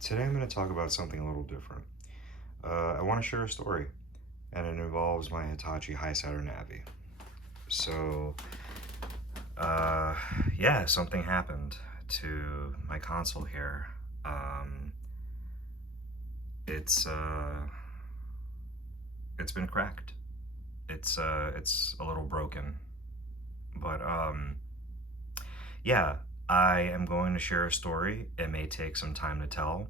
Today I'm going to talk about something a little different. I want to share a story, and it involves my Hitachi Hi Saturn Navi. So, uh, yeah, something happened to my console here. Um, it's uh, it's been cracked. It's a little broken, but yeah, I am going to share a story. It may take some time to tell.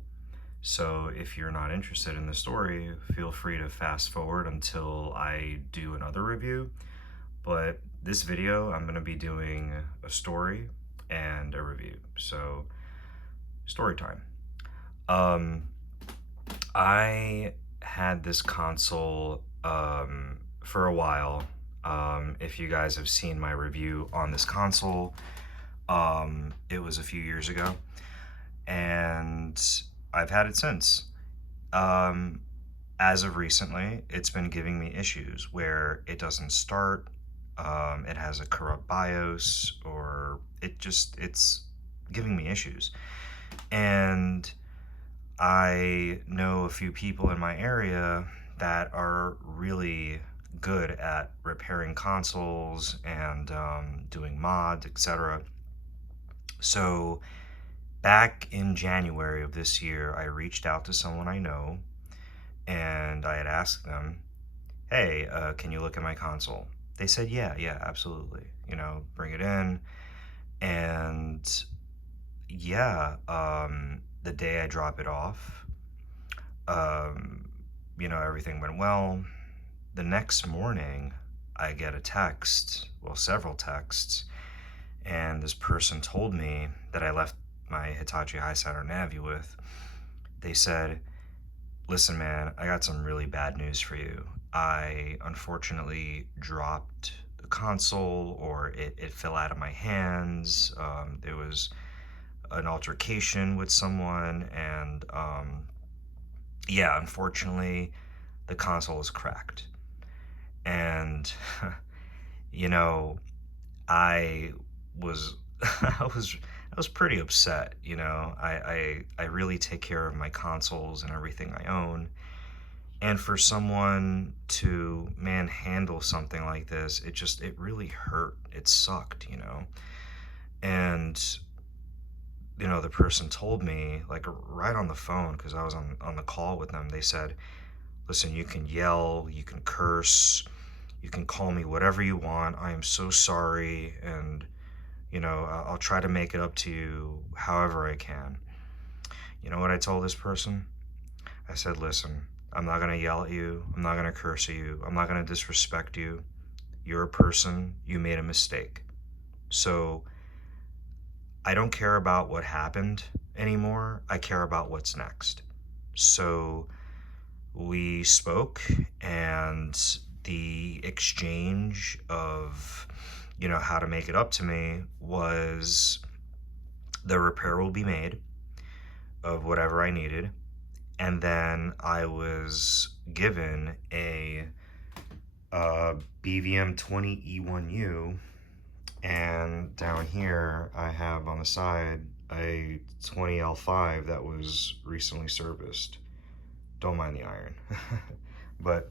So if you're not interested in the story, feel free to fast forward until I do another review. But this video, I'm going to be doing a story and a review. So, story time. Um, I had this console for a while. If you guys have seen my review on this console, it was a few years ago. And I've had it since. Um, as of recently, it's been giving me issues where it doesn't start, it has a corrupt BIOS, or it's giving me issues. And I know a few people in my area that are really good at repairing consoles and doing mods, etc. So back in January of this year, I reached out to someone I know and I had asked them, hey, can you look at my console? They said, yeah, absolutely. Bring it in. And yeah, the day I drop it off, um, everything went well. The next morning, I get a text, well, several texts, and this person told me that I left my Hitachi Hi Saturn Navi with. They said, listen, man, I got some really bad news for you. I unfortunately dropped the console, or it fell out of my hands. There was an altercation with someone, and yeah, unfortunately, the console is cracked. And, you know, I was, I was pretty upset. I really take care of my consoles and everything I own. And for someone to manhandle something like this, it really hurt. It sucked. And, the person told me, like, right on the phone, because I was on the call with them, they said, listen, you can yell, you can curse, you can call me whatever you want. I am so sorry. And, I'll try to make it up to you however I can. You know what I told this person? I said, listen, I'm not going to yell at you. I'm not going to curse at you. I'm not going to disrespect you. You're a person. You made a mistake. So I don't care about what happened anymore. I care about what's next. So we spoke, and the exchange of, how to make it up to me was the repair will be made of whatever I needed. And then I was given a BVM 20E1U, and down here I have on the side a 20L5 that was recently serviced. Don't mind the iron. But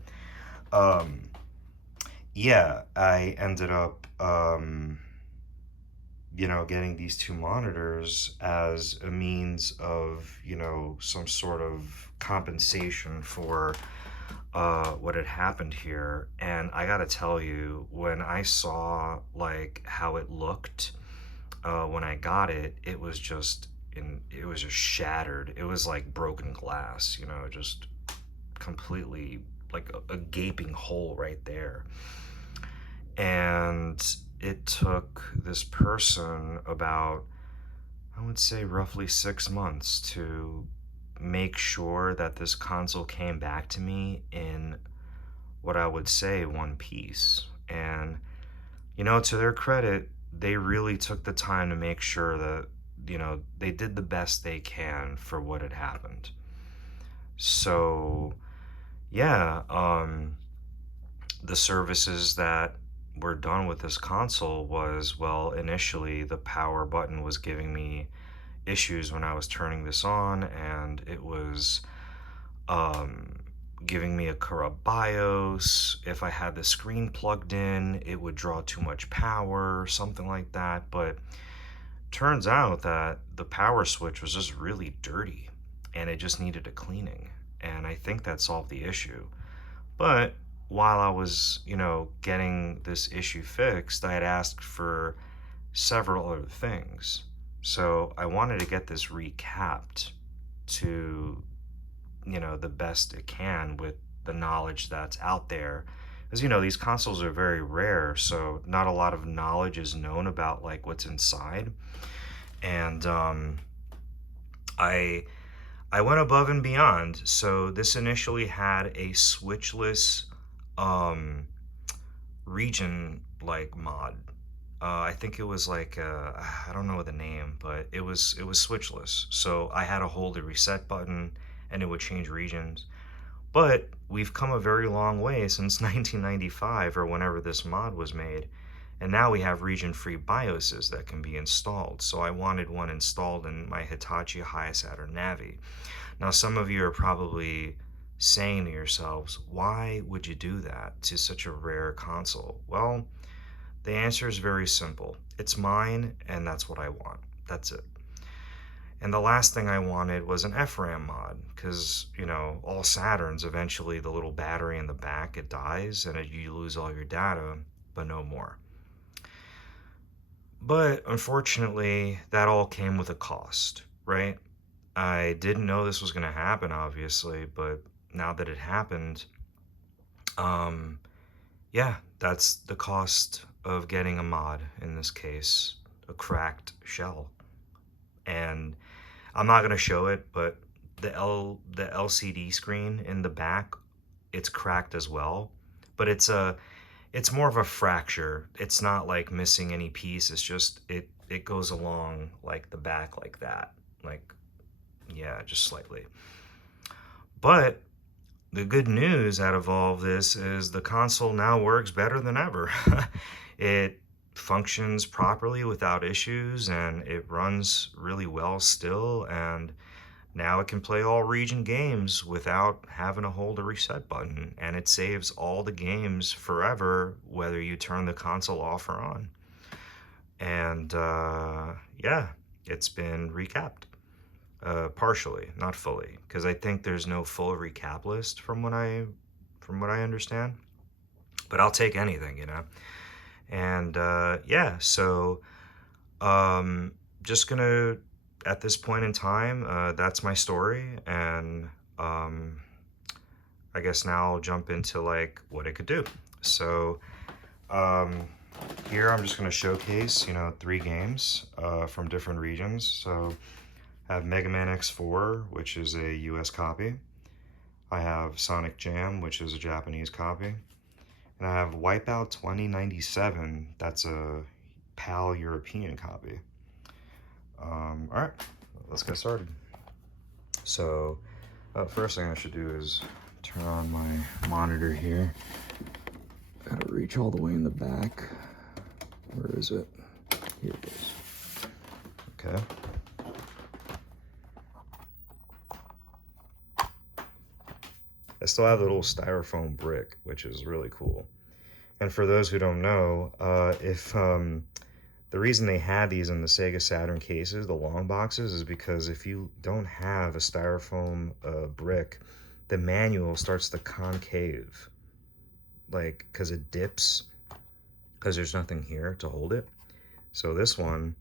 yeah, I ended up getting these two monitors as a means of, some sort of compensation for what had happened here. And I gotta tell you, when I saw like how it looked when I got it, it was just shattered. It was like broken glass, just completely like a gaping hole right there. And it took this person about, I would say, roughly 6 months to make sure that this console came back to me in what I would say one piece. And, to their credit, they really took the time to make sure that, they did the best they can for what had happened. So, yeah, the services that were done with this console was, well, initially the power button was giving me issues when I was turning this on, and it was um, giving me a corrupt BIOS. If I had the screen plugged in, it would draw too much power, something like that. But turns out that the power switch was just really dirty and it just needed a cleaning. And I think that solved the issue. But while I was, getting this issue fixed, I had asked for several other things. So I wanted to get this recapped to, the best it can with the knowledge that's out there. As you know, these consoles are very rare, so not a lot of knowledge is known about like what's inside. And I I went above and beyond. So this initially had a switchless um, region like mod. I think it was like I don't know the name, but it was switchless. So I had to hold the reset button, and it would change regions. But we've come a very long way since 1995 or whenever this mod was made, and now we have region-free BIOSes that can be installed. So I wanted one installed in my Hitachi Hi Saturn Navi. Now some of you are probably saying to yourselves, why would you do that to such a rare console? Well, the answer is very simple. It's mine, and that's what I want. That's it. And the last thing I wanted was an FRAM mod, because, all Saturns, eventually the little battery in the back, it dies, and you lose all your data, but no more. But unfortunately, that all came with a cost, right? I didn't know this was going to happen, obviously, but now that it happened, um, yeah, that's the cost of getting a mod, in this case, a cracked shell. And I'm not going to show it, but the LCD screen in the back, it's cracked as well. But it's more of a fracture. It's not like missing any piece. It's just it goes along like the back like that. Like, yeah, just slightly. But the good news out of all of this is the console now works better than ever. It functions properly without issues, and it runs really well still, and now it can play all region games without having to hold a reset button, and it saves all the games forever whether you turn the console off or on. And yeah, it's been recapped. Partially, not fully, because I think there's no full recap list from what I understand. But I'll take anything, And yeah, so just gonna at this point in time, that's my story, and I guess now I'll jump into like what it could do. So here I'm just gonna showcase 3 games from different regions. So I have Mega Man X4, which is a US copy. I have Sonic Jam, which is a Japanese copy. And I have Wipeout 2097, that's a PAL European copy. Alright, let's get started. So, first thing I should do is turn on my monitor here. Gotta reach all the way in the back. Where is it? Here it is. Okay. I still have the little styrofoam brick, which is really cool. And for those who don't know, if the reason they had these in the Sega Saturn cases, the long boxes, is because if you don't have a styrofoam brick, the manual starts to concave, like, because it dips, because there's nothing here to hold it. So this one,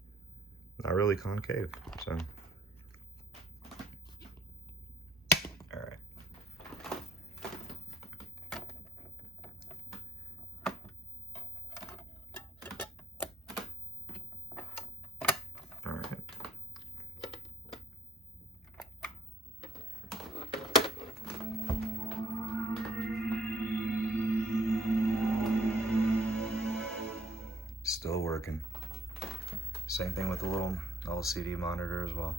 not really concave, so. All right. All right. Still working. Same thing with the little LCD monitor as well.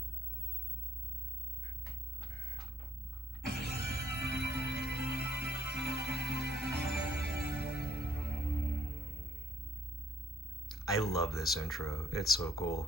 I love this intro. It's so cool.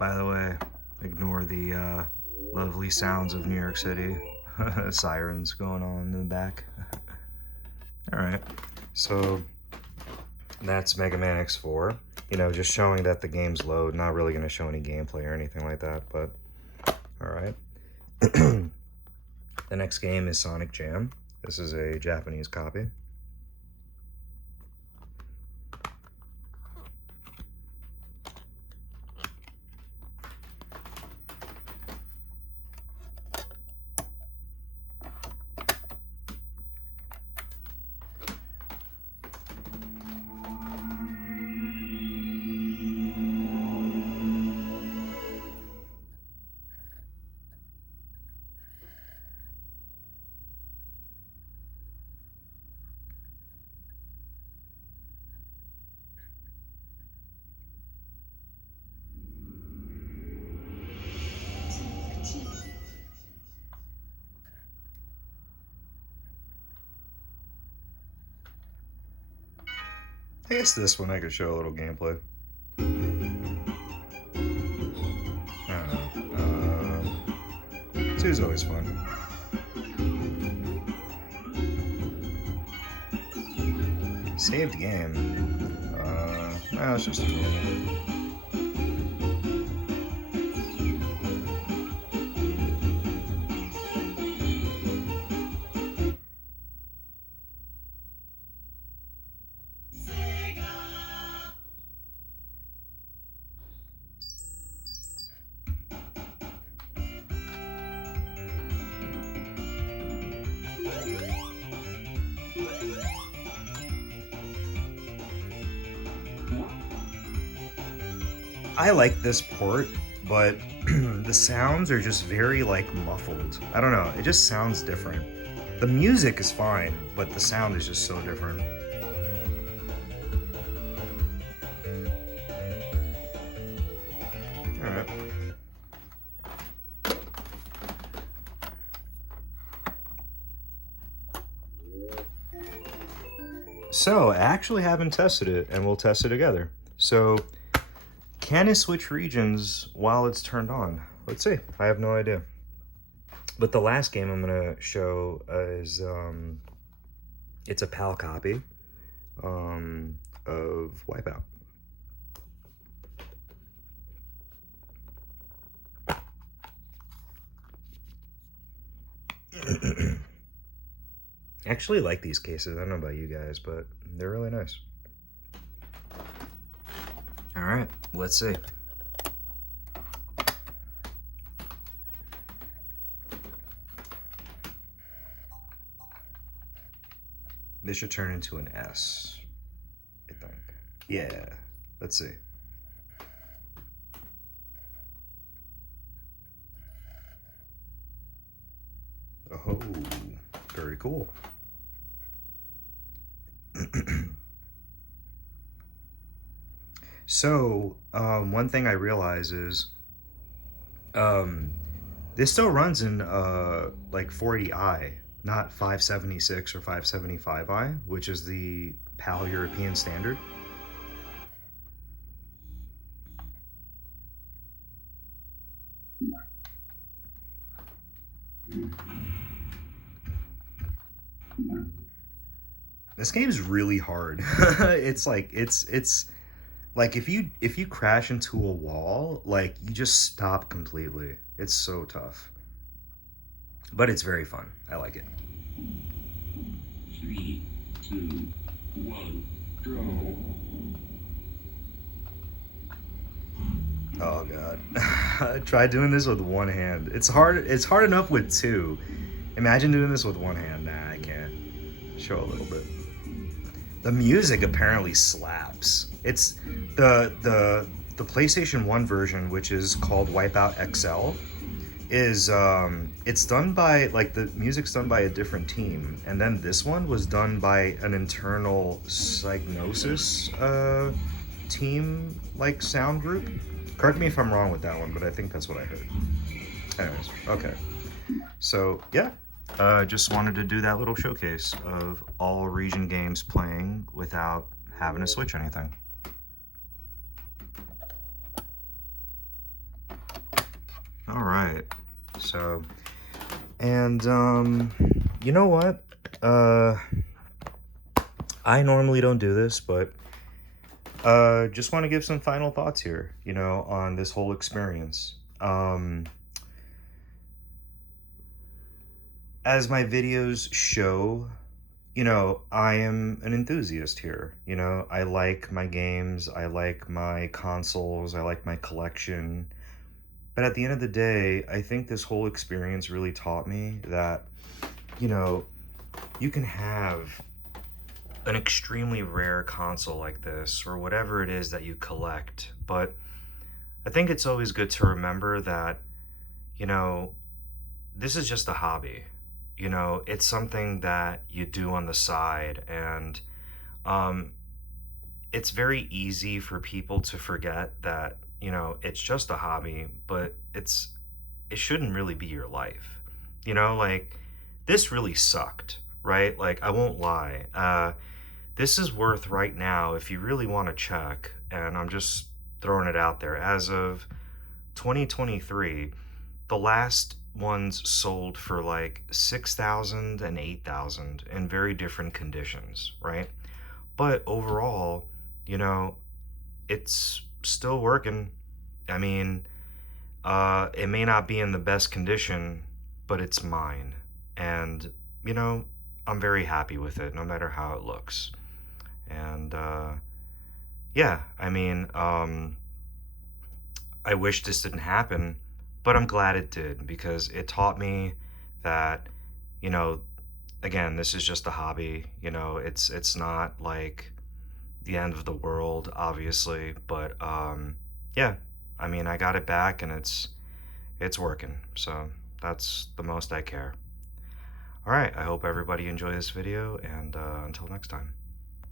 By the way, ignore the lovely sounds of New York City. Sirens going on in the back. Alright, so that's Mega Man X4. You know, just showing that the game's load, not really going to show any gameplay or anything like that, but alright. The next game is Sonic Jam. This is a Japanese copy. I guess this one I could show a little gameplay. I don't know. Two's always fun. Saved game. No, it's just a normal. I like this port, but the sounds are just very, like, muffled. I don't know, it just sounds different. The music is fine, but the sound is just so different. Alright. So, I actually haven't tested it, and we'll test it together. So, can it switch regions while it's turned on? Let's see. I have no idea. But the last game I'm going to show is, it's a PAL copy of Wipeout. I actually like these cases. I don't know about you guys, but they're really nice. All right, let's see. This should turn into an S, I think. Yeah, let's see. Oh, very cool. So, one thing I realize is, this still runs in, like 40i, not 576 or 575i, which is the PAL European standard. This game's really hard. It's like like if you crash into a wall, like you just stop completely. It's so tough. But it's very fun. I like it. 3, 2, 1, go. Oh god. Try doing this with one hand. It's hard enough with two. Imagine doing this with one hand. Nah, I can't. Show a little bit. The music apparently slaps. It's the PlayStation 1 version, which is called Wipeout XL, is it's done by, like, the music's done by a different team, and then this one was done by an internal Psygnosis team, like, sound group. Correct me if I'm wrong with that one, but I think that's what I heard. Anyways, okay. So yeah, just wanted to do that little showcase of all region games playing without having to switch anything. All right. So, and you know what? I normally don't do this, but just want to give some final thoughts here, on this whole experience. As my videos show, I am an enthusiast here. I like my games, I like my consoles, I like my collection. But at the end of the day, I think this whole experience really taught me that, you know, you can have an extremely rare console like this or whatever it is that you collect. But I think it's always good to remember that, you know, this is just a hobby. It's something that you do on the side, and um, it's very easy for people to forget that, it's just a hobby, but it shouldn't really be your life. Like, this really sucked, right? Like, I won't lie. This is worth right now, if you really want to check, and I'm just throwing it out there, as of 2023, the last ones sold for like 6,000 and 8,000 in very different conditions, right? But overall, you know, it's still working. I mean, it may not be in the best condition, but it's mine. And, you know, I'm very happy with it, no matter how it looks. And, yeah, I mean, I wish this didn't happen, but I'm glad it did because it taught me that, you know, again, this is just a hobby. It's not like the end of the world, obviously, but yeah, I mean, I got it back and it's working. So that's the most I care. All right, I hope everybody enjoy this video, and until next time.